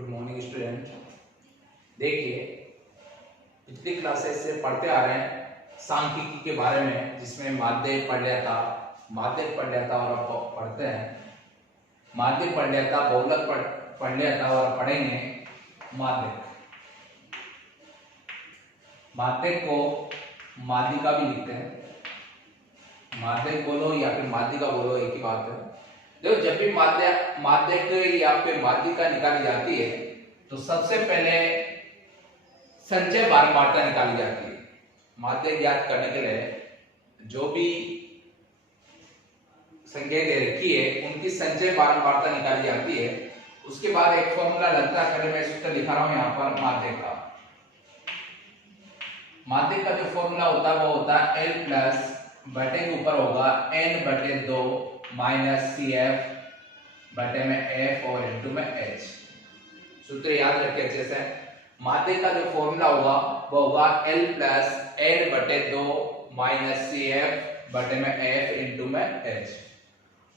Good morning student. देखिए, पिछली classes से पढ़ते आ रहे हैं सांख्यिकी के बारे में, जिसमें माध्यक पढ़ लिया था और अब पढ़ते हैं माध्यक पढ़ लिया था, बहुलक पढ़ लिया था और पढ़ेंगे माध्यक। माध्यक को माध्यिका भी लिखते हैं, माध्यक बोलो या फिर माध्यिका बोलो, एक ही बात है। देखो, जब भी माध्यक या फिर माध्यिका निकाली जाती है तो सबसे पहले संचय बारंबारता निकाली जाती है। माध्यक ज्ञात करने के लिए जो भी संख्या दे रखी है उनकी संचय बारंबारता निकाली जाती है। उसके बाद एक फॉर्मूला लगता है, पहले मैं सूत्र लिखा रहा हूं यहाँ पर। माध्यक का जो फॉर्मूला होता है वो होता है L प्लस बटे के ऊपर होगा n बटे 2 माइनस CF बटे में F और इनटू में H। सूत्र याद रखिए अच्छे से। माध्यक का जो फॉर्मूला होगा वो होगा L प्लस n बटे 2 माइनस CF बटे में F इनटू में H।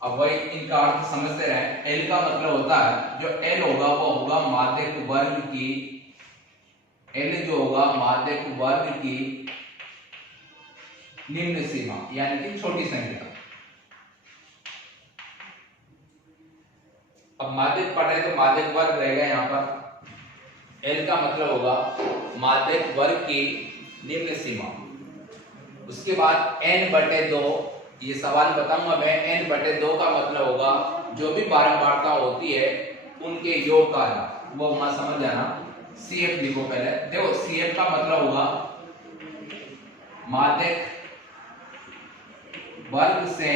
अब वही इनका अर्थ समझते रहे। L का मतलब होता है, जो L होगा वो होगा माध्यक वर्ग की, L जो होगा माध्यक वर्ग की निम्न सीमा, यानी कि छोटी संख्या। अब माध्यक पढ़ रहे तो माध्यक वर्ग रहेगा यहाँ पर। L का मतलब होगा माध्यक वर्ग की निम्न सीमा। उसके बाद n बटे 2, ये सवाल बताऊंगा मैं। n बटे 2 का मतलब होगा जो भी बारंबारता होती है उनके योग का, वो वहां समझ जाना। CF लिखो पहले। देखो, CF का मतलब होगा माध्यक वर्ग से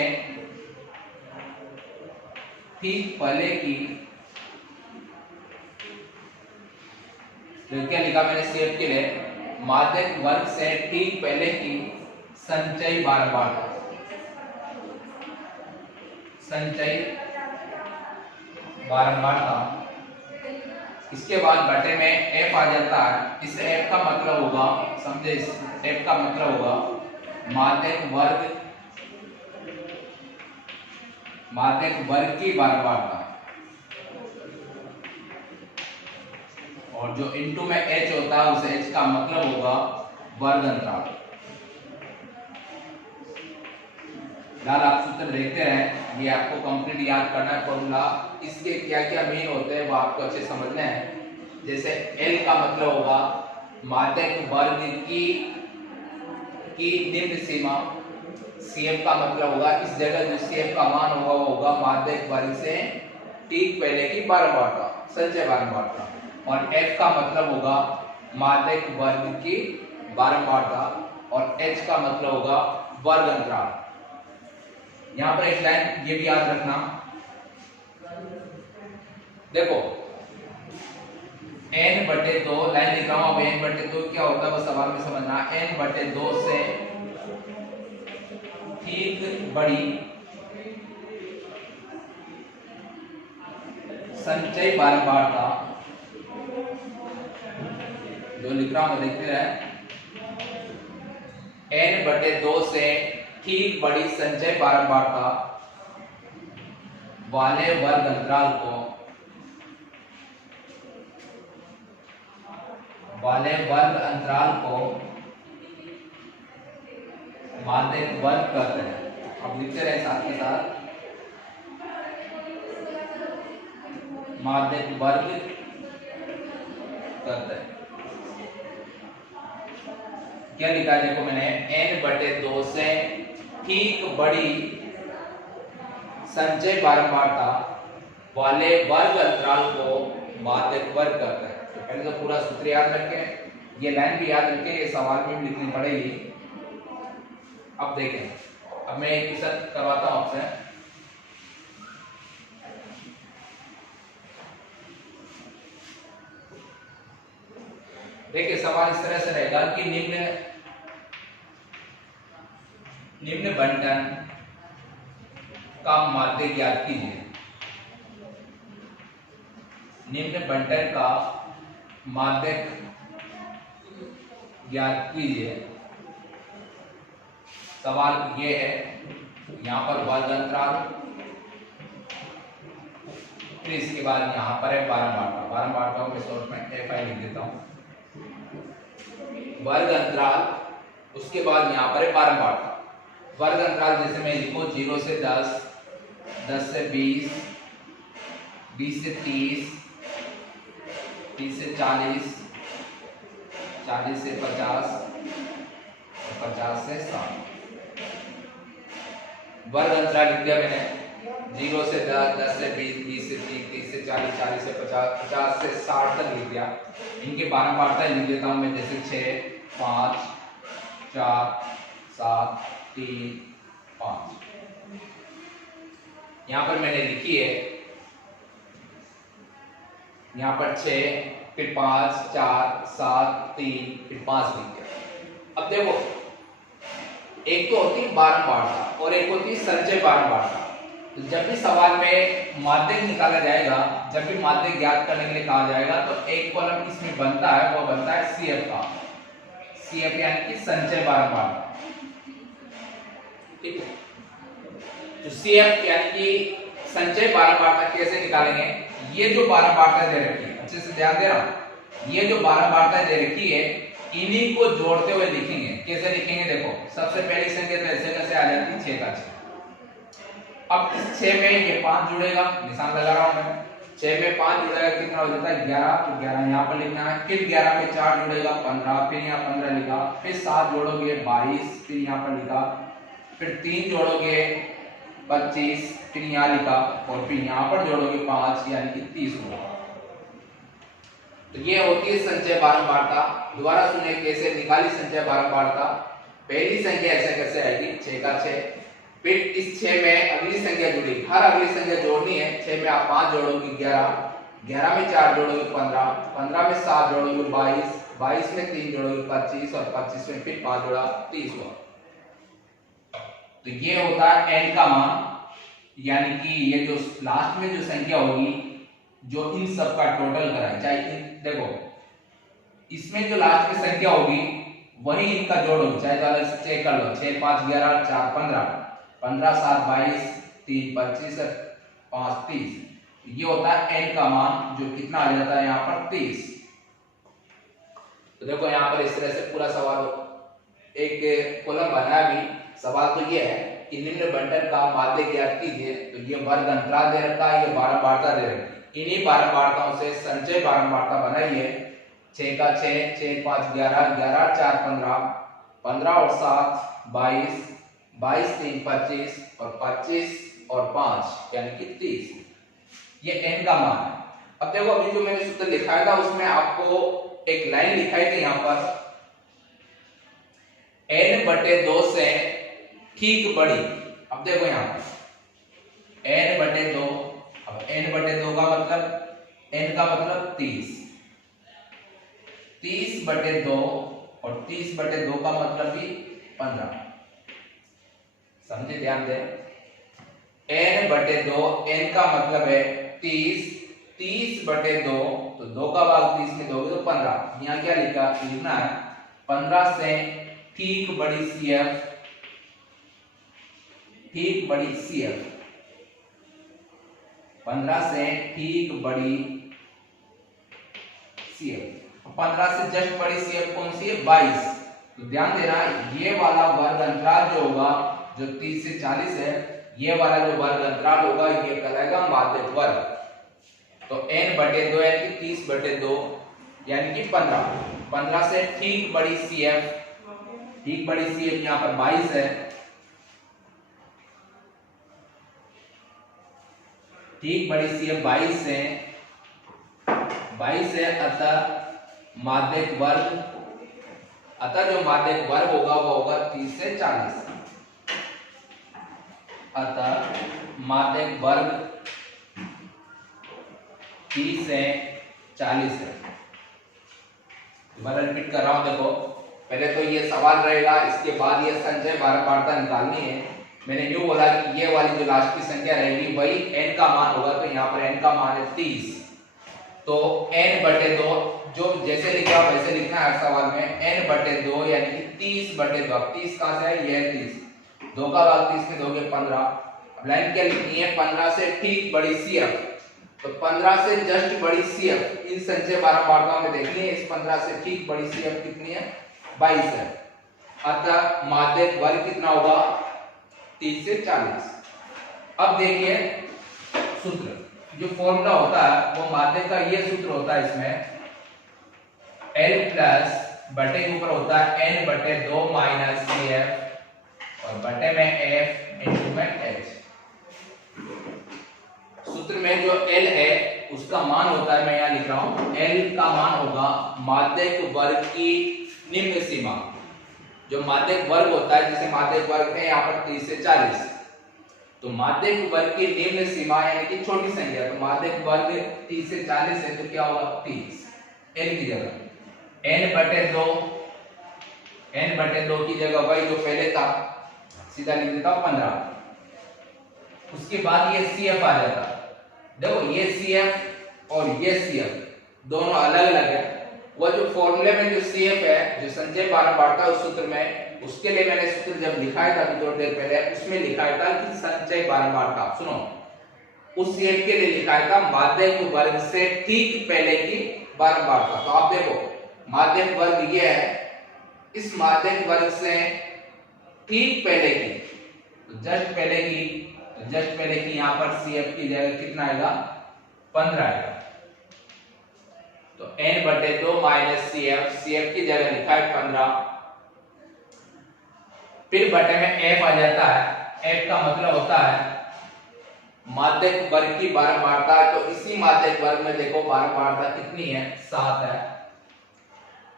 ठीक पहले की, तो क्या लिखा मैंने CF के लिए? माध्यक वर्ग से ठीक पहले की संचयी बारंबारता, संचयी बारंबारता। इसके बाद बटे में F आ जाता है। इस F का मतलब होगा, समझे, इस F का मतलब होगा माध्यक वर्ग की बारंबारता, और जो इनटू में H होता है उस H का मतलब होगा वर्ग अंतराल। फिलहाल आप सूत्र देखते रहे, ये आपको कंप्लीट याद करना है फॉर्मूला। इसके क्या क्या मेन होते हैं वो आपको अच्छे समझने हैं। जैसे L का मतलब होगा माध्यक वर्ग की निम्न सीमा। CF का मतलब होगा, इस जगह जो CF का मान होगा वो होगा माध्यक वर्ग से ठीक पहले की बारंबारता, संचय बारंबारता। और F का मतलब होगा माध्यक वर्ग की बारंबारता, और H का मतलब होगा वर्ग अंतराल। यहां पर एक लाइन ये भी याद रखना। देखो, n बटे 2 लाइन लिख रहा हूं। अब n बटे 2 क्या होता है वो सवाल में समझना। n बटे 2 से ठीक बड़ी संचयी बारंबारता, जो लिख रहा हूं देखते रहे। n बटे 2 से ठीक बड़ी संचय बारंबारता वाले वर्ग अंतराल को माध्यक वर्ग कहते हैं। अब लिखते रहे साथ के साथ, माध्यक वर्ग कहते हैं। क्या लिखा है देखो मैंने, n बटे 2 से ठीक बड़ी संचय बारंबारता वाले वर्ग अंतराल को माध्यक वर्ग कहते हैं। तो पहले तो पूरा सूत्र याद रखें, ये लाइन भी याद रखें, ये सवाल में भी लिखनी पड़ेगी। अब देखें, अब मैं एक क्वेश्चन करवाता हूं आपसे। देखिए, सवाल इस तरह से रहेगा कि निम्न बंटन का माध्यक ज्ञात कीजिए। निम्न बंटन का माध्यक ज्ञात कीजिए। सवाल ये है, यहां पर वर्ग अंतराल फिर इसके बाद यहाँ पर है बारंबारता को मैं शॉर्ट में एफ आई लिख देता हूँ, वर्ग अंतराल, उसके बाद यहाँ पर है बारंबारता। वर्ग अंतराल जैसे मैं लिखूँ 0 से 10, 10 से 20, 20 से 30, 30 से 40, 40 से 50, 50 से 60। वर्ग अंतराल लिख दिया मैंने 0 से 10, 10 से 20, 20 से 30, 30 से 40, 40 से 50, 50 से 60 तक लिख दिया। इनके बारंबारता लिख देता हूँ मैं, जैसे 6, 5, 4, 7, 3, 5। यहाँ पर मैंने लिखी है, यहाँ पर 6, फिर 5, 4, 7, 3, फिर 5 लिख दिया। अब देखो, एक तो होती है बारंबारता और एक होती है संचय बारंबारता। तो जब भी सवाल में माध्यक निकाला जाएगा, जब भी माध्यक ज्ञात करने के लिए कहा जाएगा, तो एक कॉलम इसमें बनता है, वो बनता है सीएफ का, सीएफ यानी कि संचय बारंबारता। ठीक है, तो सीएफ यानी कि संचय बारंबारता कैसे निकालेंगे? ये जो बारंबारता दे रखी है, अच्छे से ध्यान दे रहा हूं, ये जो बारंबारता दे रखी है, इन्हीं को जोड़ते हुए लिखेंगे। कैसे लिखेंगे? देखो, सबसे पहली संख्या तो ऐसे कैसे आ जाती है, 6 का 6। अब इस 6 में ये 5 जुड़ेगा, निशान लगा रहा हूं मैं, 6 में 5 जुड़ेगा, कितना हो जाता है 11, तो 11 यहाँ पर लिखना है। फिर 11 में 4 जुड़ेगा 15, फिर यहाँ 15 लिखा, फिर 7 जोड़ोगे 22, फिर यहाँ पर लिखा, फिर 3 जोड़ोगे 25, फिर यहाँ लिखा, और फिर यहाँ पर जोड़ोगे 5 यानी कि 30 होगा। तो ये होती है संचय बारंबारता। दोबारा सुनिए कैसे निकाली संचय बारंबारता। पहली संख्या ऐसे कैसे आएगी, 6 का 6, फिर इस 6 में अगली संख्या जुड़ी, हर अगली संख्या जोड़नी है। 6 में आप 5 जोड़ोगे 11, 11 में 4 जोड़ोगे 15, 15 में 7 जोड़ोगे 22, 22 में 3 जोड़ोगे 25, और 25 में फिर 5 जोड़ा 30 हुआ। तो ये होता है n का मान, यानी कि ये जो लास्ट में जो संख्या होगी, जो इन सब का टोटल कराए, चाहे देखो इसमें जो लास्ट में संख्या होगी वही इनका जोड़ होगी, चाहे ज्यादा से चेक कर लो, 6, 5, 11, 4, 15, 15, 7, 22, 3, 25, 5, 30। ये होता है n का मान, जो कितना आ जाता है यहाँ पर 30। तो देखो यहाँ पर इस तरह से पूरा सवाल एक कॉलम बनाया भी। सवाल तो ये है कि निम्न बंटन का माध्य ज्ञात कीजिए। तो ये वर्ग अंतराल दे रखा है, ये बारंबारता दे रखी है। इन्हीं बारंबारताओं से संचय बारंबारता बनाई है। 6 का 6, 6, 5, 11, 11, 4, 15, 15 और 7, 22, 22, 3, 25, और 25 और 5 यानी कि 30। ये n का मान है। अब देखो, अभी जो मैंने सूत्र लिखाया था उसमें आपको एक लाइन लिखाई थी यहाँ पर, n/2 से ठीक बड़ी। अब देखो यहाँ पर n/2, अब n/2 का मतलब, n का मतलब 30, 30/2, और 30/2 का मतलब भी 15। समझे, ध्यान दें, n/2, n का मतलब है 30, 30/2, तो 2 का भाग 30 में दोगे तो 15। यहाँ क्या लिखना है, 15 से ठीक बड़ी CF, ठीक बड़ी CF, 15 से ठीक बड़ी CF। 15 से जस्ट बड़ी CF कौन सी है, 22। तो ध्यान देना, ये वाला वर्ग अंतराल जो होगा, जो 30 से 40 है, ये वाला जो वर्ग अंतराल होगा ये कहलाएगा माध्यक वर्ग। तो n/2 यानी कि 30/2 यानी कि 15। 15 से ठीक बड़ी CF, ठीक बड़ी CF यहाँ पर 22 है, ठीक बड़ी CF 22 है, 22 है, अतः माध्यक वर्ग, अतः जो माध्यक वर्ग होगा वो होगा 30 से 40। अतः माध्यक वर्ग 30 से 40 है। दोबारा रिपीट कर रहा हूं, देखो पहले तो ये सवाल रहेगा, इसके बाद ये संचय बारंबारता निकालनी है। मैंने यूं बोला कि ये वाली जो लास्ट की संख्या रहेगी वही n का मान होगा, तो यहाँ पर n का मान है 30। तो n/2, जो जैसे लिखा वैसे लिखना है सवाल में, n/2 यानी कि 30/2। अब 30 कहां से है, ये है 30, 2 का भाग 30 में दोगे 15। अब लाइन क्या लिखनी है, 15 से ठीक बड़ी CF, तो 15 से जस्ट बड़ी CF इन संचय बारंबारताओं में देखनी है। इस 15 से ठीक बड़ी CF कितनी है? 22 है। अतः माध्यक वर्ग कितना होगा? 30 से 40। अब देखिए सूत्र, जो फॉर्मूला होता है वो माध्यक का ये सूत्र होता है, इसमें L प्लस बटे के ऊपर होता है N बटे 2 माइनस CF और बटे में F इंटू में H। सूत्र में जो L है उसका मान होता है, मैं यहाँ लिख रहा हूं, L का मान होगा माध्यक वर्ग की निम्न सीमा। जो माध्यक वर्ग होता है, जैसे माध्यक वर्ग है यहाँ पर 30 से 40, तो माध्यक वर्ग की निम्न सीमा यानी कि छोटी संख्या, तो माध्यक वर्ग 30 से 40 है तो क्या होगा? 30 L की जगह N बटे 2 की जगह वही जो पहले था सीधा लिख देता हूं 15। उसके बाद ये CF आ जाता। देखो ये CF और ये CF दोनों अलग अलग है। वो जो फॉर्मूले में जो CF है, जो संचय बारंबारता उस सूत्र में, उसके लिए मैंने सूत्र जब लिखाया था थोड़ी देर पहले, उसमें लिखाया था कि संचय बारंबारता, सुनो, उस CF के लिए लिखाया था माध्यक वर्ग से ठीक पहले की बारंबारता। तो आप देखो माध्यक वर्ग ये है, इस माध्यक वर्ग से ठीक पहले की, तो जस्ट पहले की यहां पर CF की जगह कितना आएगा? 15 आएगा। तो N बटे 2 माइनस CF की जगह लिखा है 15, फिर बटे में F आ जाता है। F का मतलब होता है माध्यक वर्ग की बारंबारता। तो इसी माध्यक वर्ग में देखो बारंबारता कितनी है? 7 है।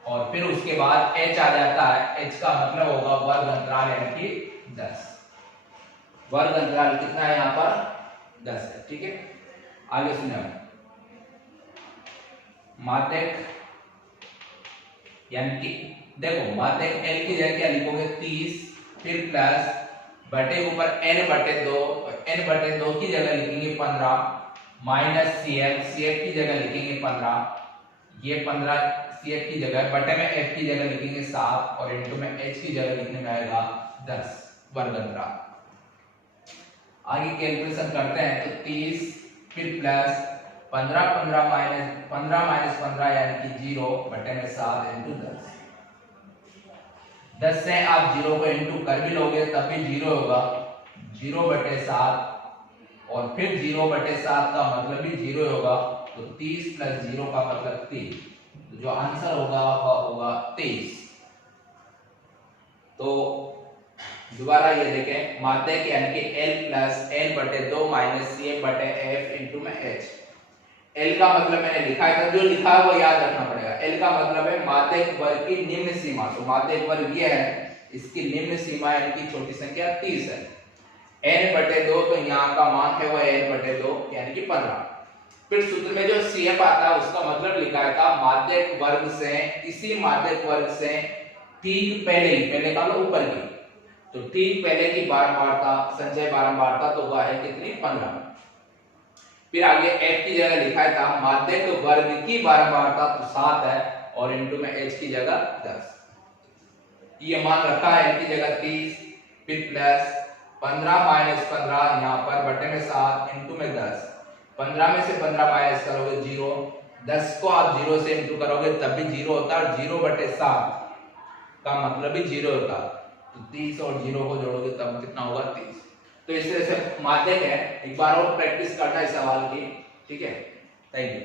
और फिर उसके बाद H आ जाता है। H का मतलब होगा वर्ग अंतराल यानी कि 10। वर्ग अंतराल कितना है यहाँ पर? 10 है। ठीक है, आगे सुनिए। माध्यक यानी कि देखो माध्यक L की जगह क्या लिखोगे? 30, फिर प्लस बटे ऊपर N बटे 2, N बटे 2 की जगह लिखेंगे 15 माइनस CF की जगह लिखेंगे 15, ये 15 CF की जगह, बटे में F की जगह लिखेंगे 7 और इनटू में H की जगह लिखने में आएगा 10 वर्ग अंतराल। आगे कैलकुलेशन करते हैं तो 30 फिर प्लस 15 माइनस 15 यानी कि 0 बटे में 7 इंटू 10। 10 से आप 0 को इंटू कर भी लोगे तब भी 0 होगा, 0 बटे 7 और फिर 0 बटे 7 का मतलब भी 0 होगा। तो 30 प्लस 0 का मतलब 30, तो जो आंसर होगा वह होगा 23। तो दोबारा ये देखें, माध्यक यानी कि L प्लस N बटे 2 माइनस CF बटे F इंटू में H। L का मतलब मैंने लिखा है, जो लिखा है वो याद रखना पड़ेगा। L का मतलब है माध्यक वर्ग की निम्न सीमा। तो माध्यक वर्ग ये है, इसकी निम्न सीमा यानी कि छोटी संख्या 30 है। N बटे 2 तो यहाँ का मान है वो N बटे 2 यानी कि 15। फिर सूत्र में जो CF आता है उसका मतलब लिखा था माध्यक वर्ग से, इसी माध्यक वर्ग से ठीक पहले का मतलब ऊपर की, तो ठीक पहले की बारंबारता, संचय बारंबारता तो वह है कितनी? 15। फिर आगे F की जगह लिखा था माध्यक वर्ग की बारंबारता तो 7 है और इनटू में H की जगह 10। ये मान रखा है L की जगह 30, फिर प्लस 15 माइनस 15 यहाँ पर बटे में 7 इनटू में 10। 15 में से 15 माइनस करोगे 0, 10 को आप 0 से इंटू करोगे तब भी 0 होता है, 0 बटे 7 का मतलब भी 0 होता। तो 30 और 0 को जोड़ोगे तब कितना होगा? 30। तो इस तरह से माध्यक है। एक बार और प्रैक्टिस करना है सवाल की, ठीक है। Thank you.